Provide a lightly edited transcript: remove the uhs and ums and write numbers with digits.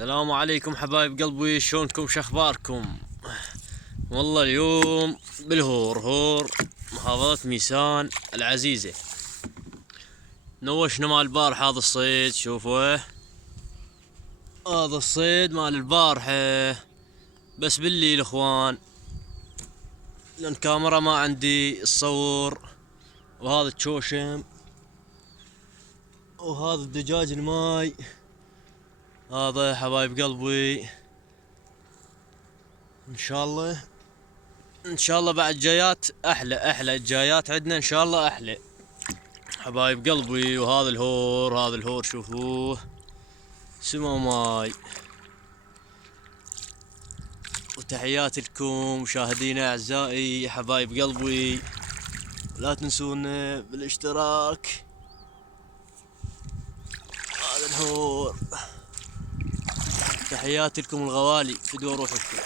السلام عليكم حبايب قلبي، شلونكم شخباركم؟ والله اليوم بالهور محافظة ميسان العزيزة. نوشنا مال البارحة. هذا الصيد شوفوا، هذا الصيد مال البارحة بس بالليل اخوان، لان كاميرا ما عندي تصور. وهذا الشوشم، وهذا الدجاج الماي. هذا حبايب قلبي ان شاء الله بعد جايات احلى الجايات عندنا ان شاء الله احلى حبايب قلبي. وهذا الهور شوفوه سما ماي. وتحياتي لكم مشاهدينا اعزائي حبايب قلبي، لا تنسونا بالاشتراك. هذا الهور، تحياتي لكم الغوالي، فدوا روحكم.